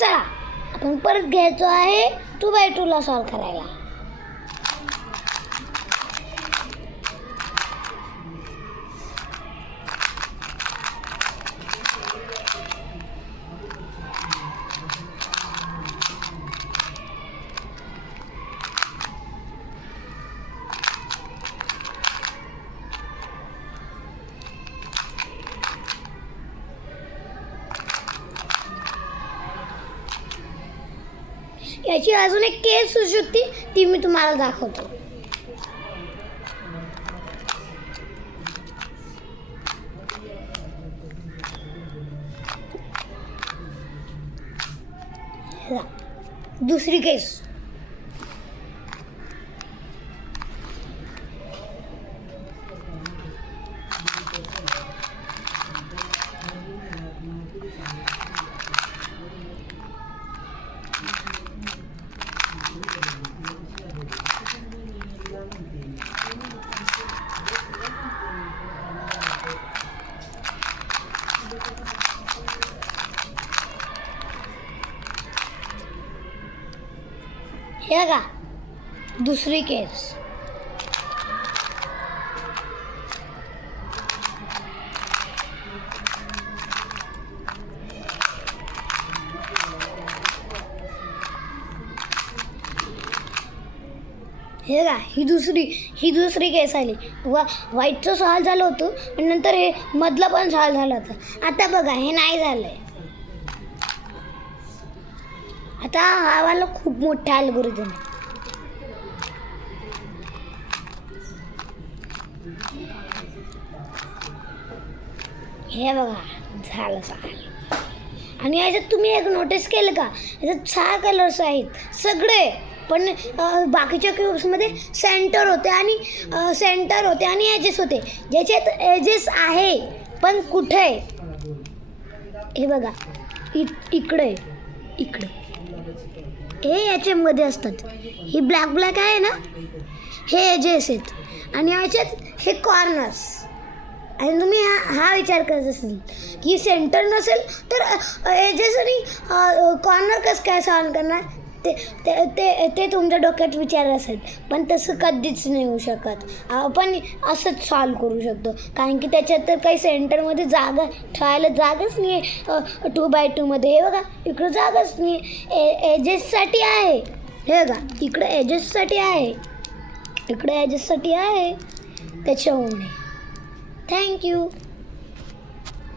चला आपण परत घ्यायचो आहे 2x2 सॉल्व करायला. याची अजून एक केस होऊ शकते, ती मी तुम्हाला दाखवतो. दुसरी केस. हे का दुसरी केस. हे का ही दुसरी केस आली. व्हाईटचं सॉल्व झालं होतं आणि नंतर हे मधलं पण सॉल्व झालं होतं. आता बघा हे नाही झालंय. आता हा वाला खूप मोठा अल्गोरिदम आहे. हे बघा झालं सॉल्व. आणि याच्यात तुम्ही एक नोटीस केलं का, याच्यात 6 कलर्स आहेत सगळे, पण बाकीच्या क्यूब्समध्ये सेंटर होते आणि एजेस होते. ज्याच्यात एजेस आहे पण कुठे, हे बघा इकडे हे याच्यामध्ये असतात. ही ब्लॅक आहे ना, हे एजेस आहेत आणि याच्यात हे कॉर्नर्स. आणि तुम्ही हा विचार करत असेल की सेंटर नसेल तर एजेस आणि कॉर्नर कसं काय सॉल्व करणार, ते तुमच्या डोक्यात विचार असेल. पण तसं कधीच नाही होऊ शकत. आपण असंच सॉल्व करू शकतो, कारण की त्याच्यात तर काही सेंटरमध्ये जागा ठेवायला जागाच नाही आहे. 2x2मध्ये हे बघा इकडं जागाच नाही आहे. एजेससाठी आहे, हे बघा इकडं एजेससाठी आहे, इकडे एजेससाठी आहे. त्याच्यामुळे थँक्यू.